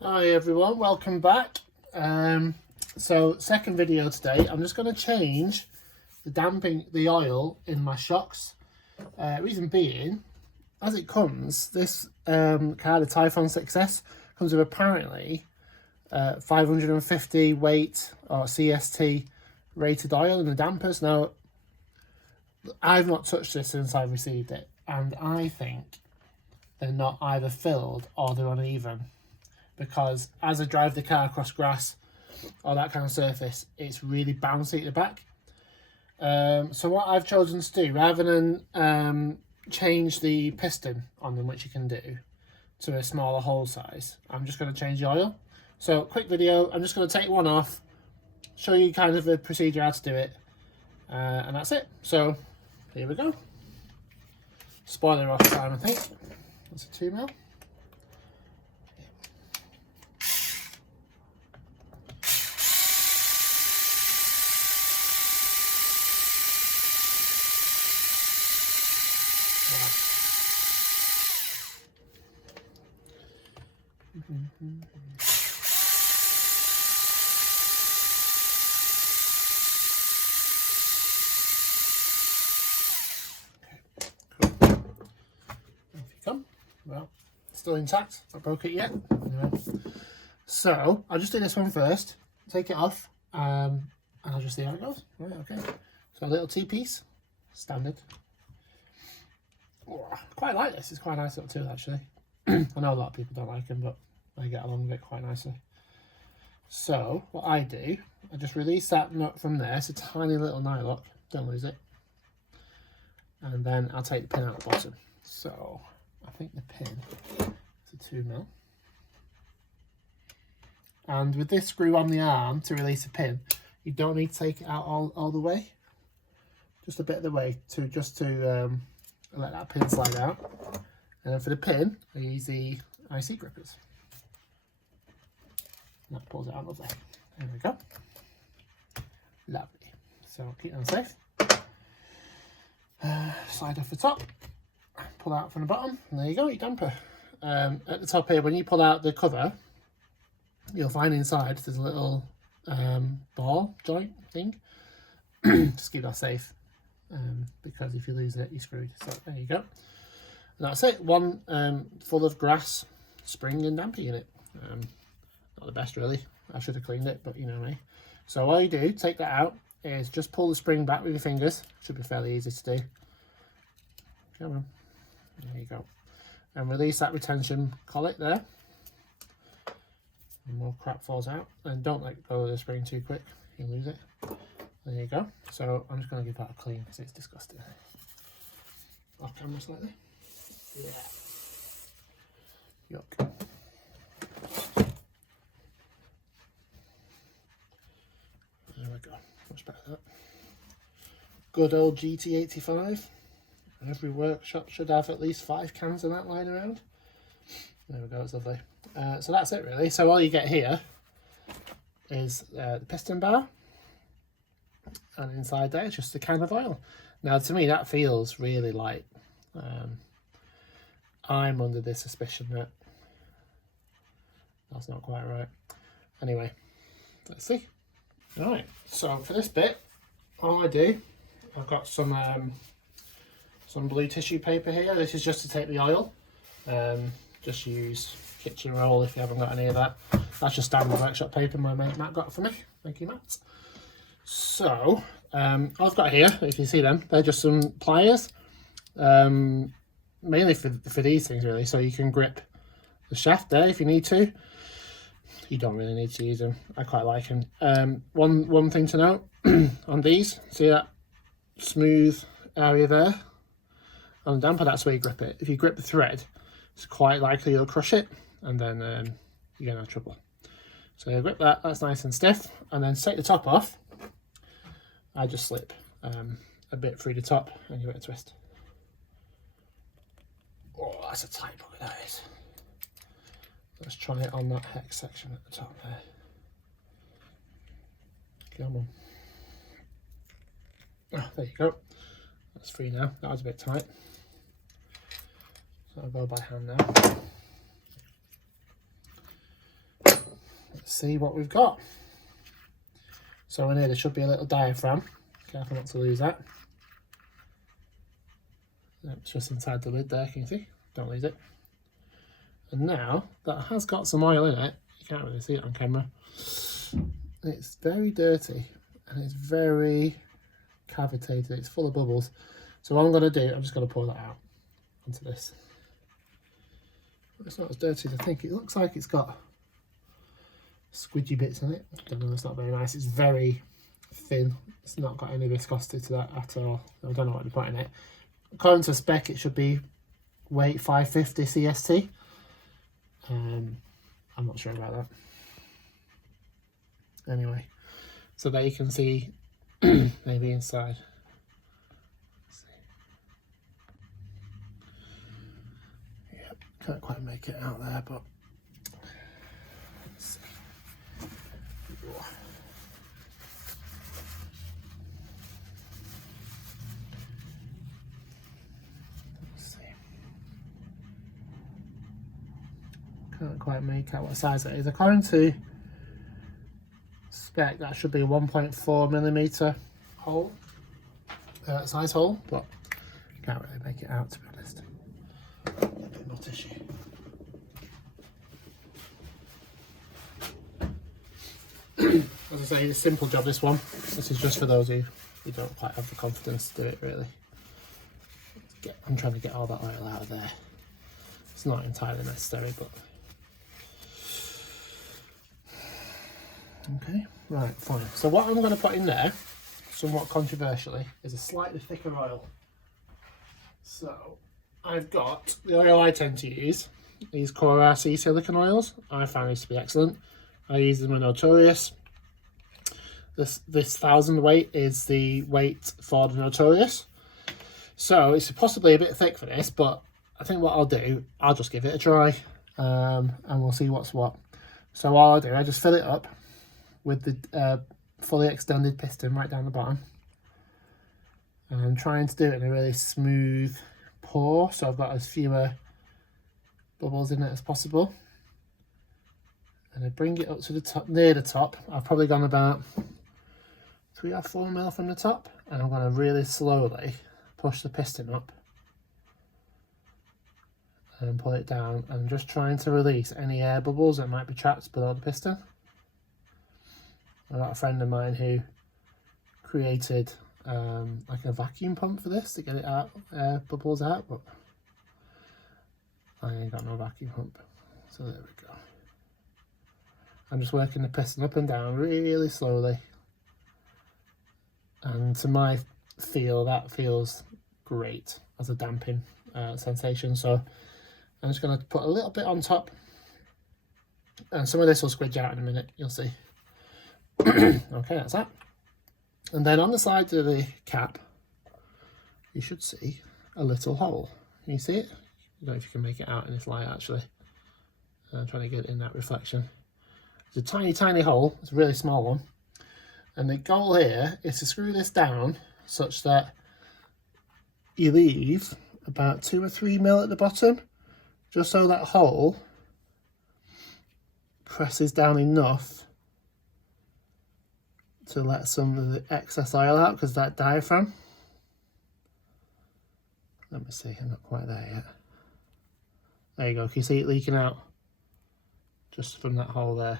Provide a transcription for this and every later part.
Hi everyone, welcome back. So second video today. I'm just going to change the oil in my shocks. Reason being, as it comes, this Arrma Typhon 6S comes with apparently 550 weight or CST rated oil in the dampers. Now, I've not touched this since I received it, and I think they're not either filled or they're uneven, because as I drive the car across grass or that kind of surface, it's really bouncy at the back. So what I've chosen to do, rather than change the piston on them, which you can do, to a smaller hole size, I'm just going to change the oil. So quick video, I'm just going to take one off, show you kind of the procedure how to do it, and that's it. So here we go. Spoiler off time, I think. That's a 2mm. Well, still intact, not broke it yet. Anyway, so I'll just do this one first, take it off, and I'll just see how it goes. Right, okay. So a little T-piece, standard. Oh, I quite like this, it's quite a nice little tool actually. I know a lot of people don't like them, but I get along with it quite nicely. So what I do, I just release that nut from there. It's a tiny little nylock, don't lose it. And then I'll take the pin out the bottom. So I think the pin is a 2mm. And with this screw on the arm to release the pin, you don't need to take it out all the way. Just a bit of the way to let that pin slide out. And then for the pin, I use the IC grippers. And that pulls it out lovely. There we go. Lovely. So keep them safe. Slide off the top. Pull out from the bottom, and there you go, your damper. At the top here, when you pull out the cover, you'll find inside there's a little ball joint thing. Just keep that safe, because if you lose it, you're screwed. So there you go. And that's it. One full of grass spring and damper unit. Not the best really. I should have cleaned it, but you know me. So all you do, take that out, is just pull the spring back with your fingers. Should be fairly easy to do. Come on. There you go. And release that retention collet there. And more crap falls out. And don't let go of the spring too quick, you'll lose it. There you go. So I'm just going to give that a clean because it's disgusting. Off camera slightly. Yeah. Yuck. There we go. Much better than that. Good old GT85. Every workshop should have at least 5 cans of that lying around. There we go, it's lovely. So that's it really. So all you get here is the piston bar, and inside there is just a can of oil. Now to me that feels really light. I'm under the suspicion that that's not quite right. Anyway, let's see. Alright, so for this bit, all I do, I've got some blue tissue paper here. This is just to take the oil. Just use kitchen roll if you haven't got any of that. That's just standard workshop paper my mate Matt got for me. Thank you, Matt. So all I've got here, if you see them, they're just some pliers, mainly for these things really, so you can grip the shaft there if you need to. You don't really need to use them. I quite like them. One thing to note on these, see that smooth area there? On the damper, that's where you grip it. If you grip the thread, it's quite likely you'll crush it, and then you're gonna have trouble. So you grip that, that's nice and stiff, and then to take the top off, I just slip a bit through the top and give it a twist. Oh, that's a tight pocket that is. Let's try it on that hex section at the top there. Come on. Oh, there you go. That's free now. That was a bit tight. So I'll go by hand now. see what we've got. So in here there should be a little diaphragm. Careful not to lose that. It's just inside the lid there, can you see? Don't lose it. And now that has got some oil in it, you can't really see it on camera. It's very dirty and it's very cavitated, it's full of bubbles. So what I'm going to do, I'm just going to pour that out onto this. It's not as dirty as I think. It looks like it's got squidgy bits in it. I don't know, it's not very nice. It's very thin. It's not got any viscosity to that at all. I don't know what to put in it. According to spec, it should be weight 550 CST. I'm not sure about that. Anyway, so there you can see maybe inside. Yep, can't quite make it out there, but let's see. Can't quite make out what size it is. According to spec, that should be a 1.4mm hole, size hole, but can't really make it out, to be honest. A bit more tissue. As I say, it's a simple job, this one. This is just for those who don't quite have the confidence to do it, really. I'm trying to get all that oil out of there. It's not entirely necessary, but okay, right, fine. So what I'm going to put in there, somewhat controversially, is a slightly thicker oil. So I've got the oil I tend to use, these Core RC silicone oils. I find these to be excellent. I use them in Notorious. This 1000 weight is the weight for the Notorious. So it's possibly a bit thick for this, but I think what I'll do, I'll just give it a try, and we'll see what's what. So all I do, I just fill it up with the fully extended piston right down the bottom. And I'm trying to do it in a really smooth pour, so I've got as fewer bubbles in it as possible. And I bring it up to the top, near the top. I've probably gone about 3 or 4 mil from the top, and I'm going to really slowly push the piston up and pull it down, and just trying to release any air bubbles that might be trapped below the piston. I've got a friend of mine who created like a vacuum pump for this to get it out, bubbles out, but I ain't got no vacuum pump, so there we go. I'm just working the piston up and down really slowly, and to my feel, that feels great as a damping sensation. So I'm just going to put a little bit on top, and some of this will squidge out in a minute, you'll see. Okay, that's that. And then on the side of the cap, you should see a little hole. Can you see it? I don't know if you can make it out in this light, actually. I'm trying to get it in that reflection. It's a tiny, tiny hole. It's a really small one. And the goal here is to screw this down such that you leave about 2 or 3 mil at the bottom, just so that hole presses down enough to let some of the excess oil out, because that diaphragm, let me see, I'm not quite there yet. There you go, can you see it leaking out just from that hole there?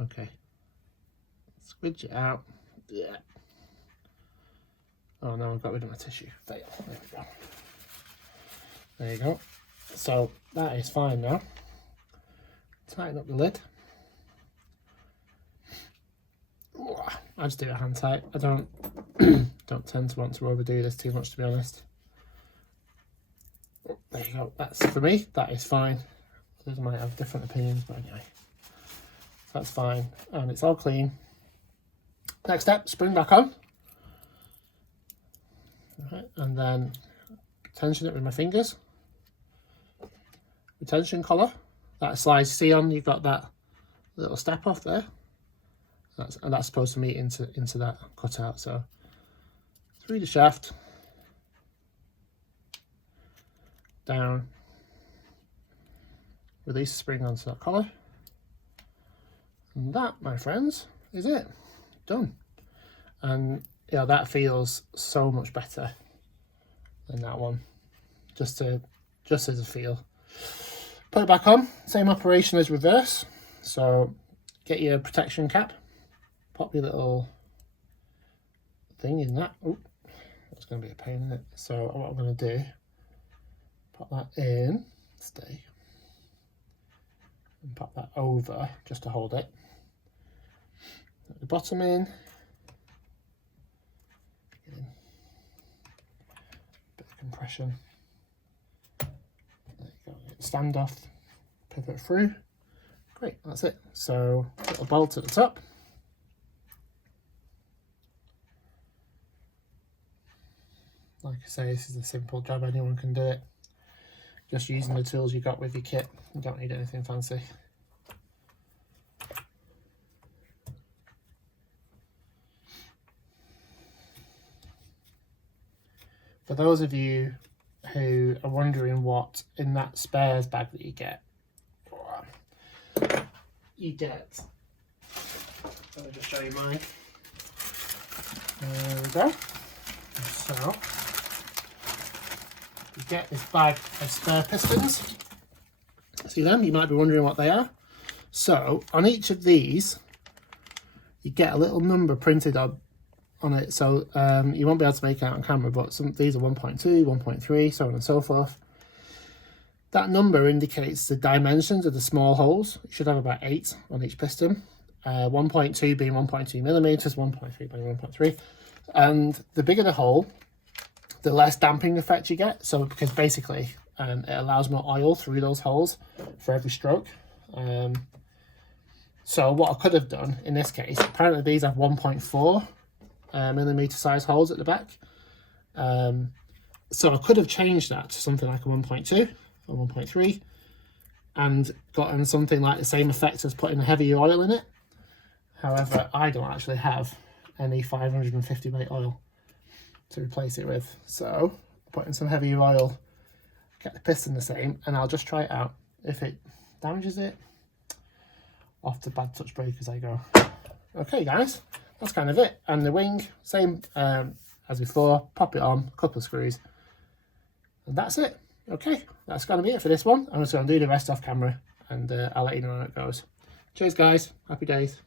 Okay, squidge it out. Yeah. Oh no, I've got rid of my tissue. Fail. There we go. There you go. So that is fine now. Tighten up the lid. I just do it hand tight. I don't tend to want to overdo this too much, to be honest. There you go. That's, for me, that is fine. Others might have different opinions, but anyway, that's fine, and it's all clean. Next step, spring back on. Right, and then tension it with my fingers. Retention collar. That slides, see on, you've got that little step off there. That's supposed to meet into that cutout. So through the shaft, down, release the spring onto that collar, And that, my friends, is it. Done. And yeah, that feels so much better than that one. Just as a feel. Put it back on. Same operation as reverse. So get your protection cap. Pop your little thing in that. Oh, that's going to be a pain, isn't it? So what I'm going to do, pop that in, stay, and pop that over just to hold it. Put the bottom in. Bit of compression. There you go. Stand off, pivot through. Great, that's it. So little bolt at the top. Like I say, this is a simple job, anyone can do it. Just using the tools you got with your kit. You don't need anything fancy. For those of you who are wondering what in that spares bag that you get, let me just show you mine. There we go. So you get this bag of spare pistons. See them? You might be wondering what they are. So on each of these, you get a little number printed on it. So you won't be able to make it out on camera, but these are 1.2, 1.3, so on and so forth. That number indicates the dimensions of the small holes. You should have about 8 on each piston. 1.2 being 1.2 millimeters, 1.3 being 1.3. And the bigger the hole, the less damping effect you get. So because basically it allows more oil through those holes for every stroke. So what I could have done in this case, apparently these have 1.4 millimeter size holes at the back. So I could have changed that to something like a 1.2 or 1.3 and gotten something like the same effect as putting heavy oil in it. However, I don't actually have any 550 weight oil to replace it with. So put in some heavy oil, get the piston the same, and I'll just try it out. If it damages it, off to bad touch brake as I go. Okay guys, that's kind of it. And the wing, same as before, pop it on, a couple of screws, and that's it. Okay, that's going to be it for this one. I'm just going to do the rest off camera, and I'll let you know how it goes. Cheers guys, happy days.